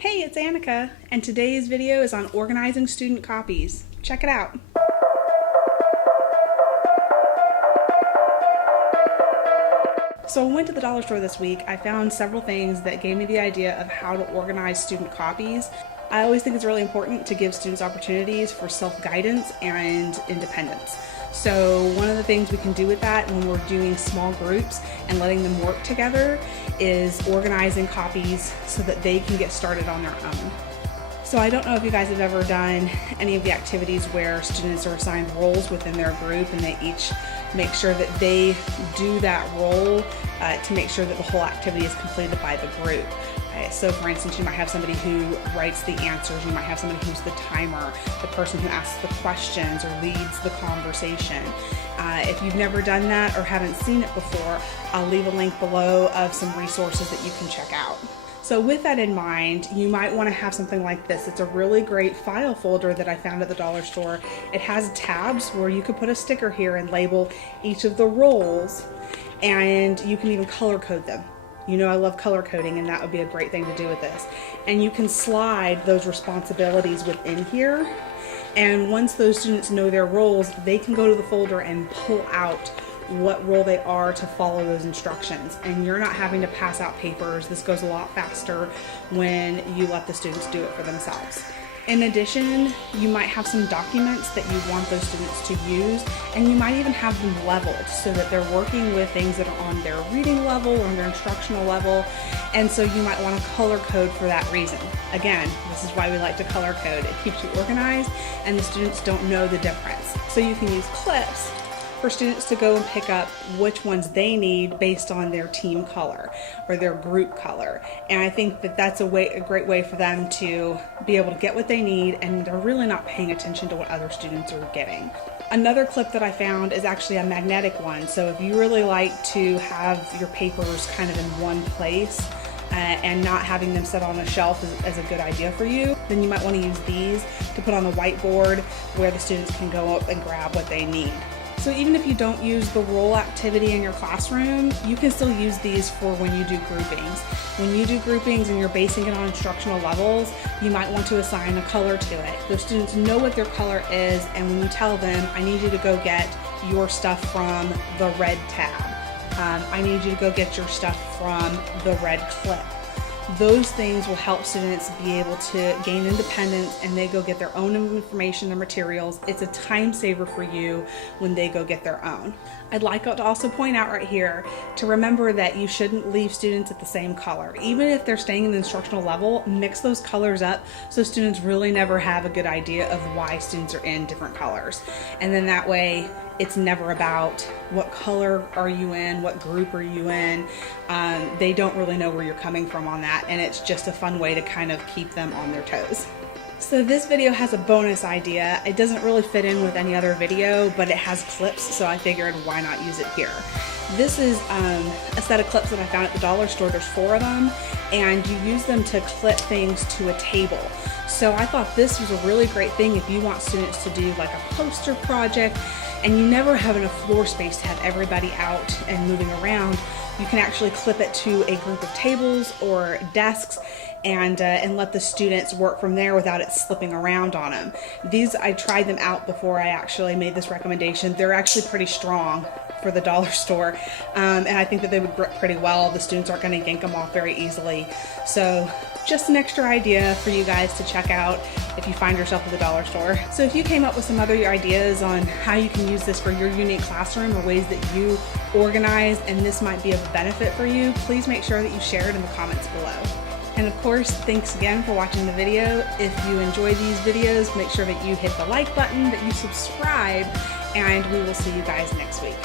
Hey, it's Annika, and today's video is on organizing student copies. Check it out. So I went to the dollar store this week. I found several things that gave me the idea of how to organize student copies. I always think it's really important to give students opportunities for self-guidance and independence. So one of the things we can do with that when we're doing small groups and letting them work together is organizing copies so that they can get started on their own. So I don't know if you guys have ever done any of the activities where students are assigned roles within their group and they each make sure that they do that role to make sure that the whole activity is completed by the group. So for instance, you might have somebody who writes the answers, you might have somebody who's the timer, the person who asks the questions or leads the conversation. If you've never done that or haven't seen it before, I'll leave a link below of some resources that you can check out. So with that in mind, you might want to have something like this. It's a really great file folder that I found at the dollar store. It has tabs where you could put a sticker here and label each of the roles, and you can even color code them. You know I love color coding, and that would be a great thing to do with this. And you can slide those responsibilities within here, and once those students know their roles, they can go to the folder and pull out what role they are to follow those instructions, and you're not having to pass out papers. This goes a lot faster when you let the students do it for themselves. In addition, you might have some documents that you want those students to use, and you might even have them leveled so that they're working with things that are on their reading level or their instructional level, and so you might want to color code for that reason. Again, this is why we like to color code. It keeps you organized and the students don't know the difference. So you can use clips for students to go and pick up which ones they need based on their team color or their group color. And I think that that's a great way for them to be able to get what they need, and they're really not paying attention to what other students are getting. Another clip that I found is actually a magnetic one. So if you really like to have your papers kind of in one place and not having them set on a shelf is a good idea for you, then you might want to use these to put on the whiteboard where the students can go up and grab what they need. So even if you don't use the role activity in your classroom, you can still use these for when you do groupings. When you do groupings and you're basing it on instructional levels, you might want to assign a color to it. Those students know what their color is, and when you tell them, I need you to go get your stuff from the red tab. I need you to go get your stuff from the red clip. Those things will help students be able to gain independence, and they go get their own information and materials. It's a time saver for you when they go get their own. I'd like to also point out right here to remember that you shouldn't leave students at the same color. Even if they're staying in the instructional level, mix those colors up so students really never have a good idea of why students are in different colors. And then that way, it's never about what color are you in, what group are you in. They don't really know where you're coming from on that, and it's just a fun way to kind of keep them on their toes. So this video has a bonus idea. It doesn't really fit in with any other video, but it has clips, so I figured why not use it here. This is a set of clips that I found at the dollar store. There's 4 of them, and you use them to clip things to a table. So I thought this was a really great thing if you want students to do like a poster project and you never have enough floor space to have everybody out and moving around. You can actually clip it to a group of tables or desks and let the students work from there without it slipping around on them. These, I tried them out before I actually made this recommendation. They're actually pretty strong for the dollar store, and I think that they would grip pretty well. The students aren't going to yank them off very easily. So just an extra idea for you guys to check out if you find yourself at the dollar store. So if you came up with some other ideas on how you can use this for your unique classroom or ways that you organize and this might be of benefit for you, please make sure that you share it in the comments below. And of course, thanks again for watching the video. If you enjoy these videos, make sure that you hit the like button, that you subscribe, and we will see you guys next week.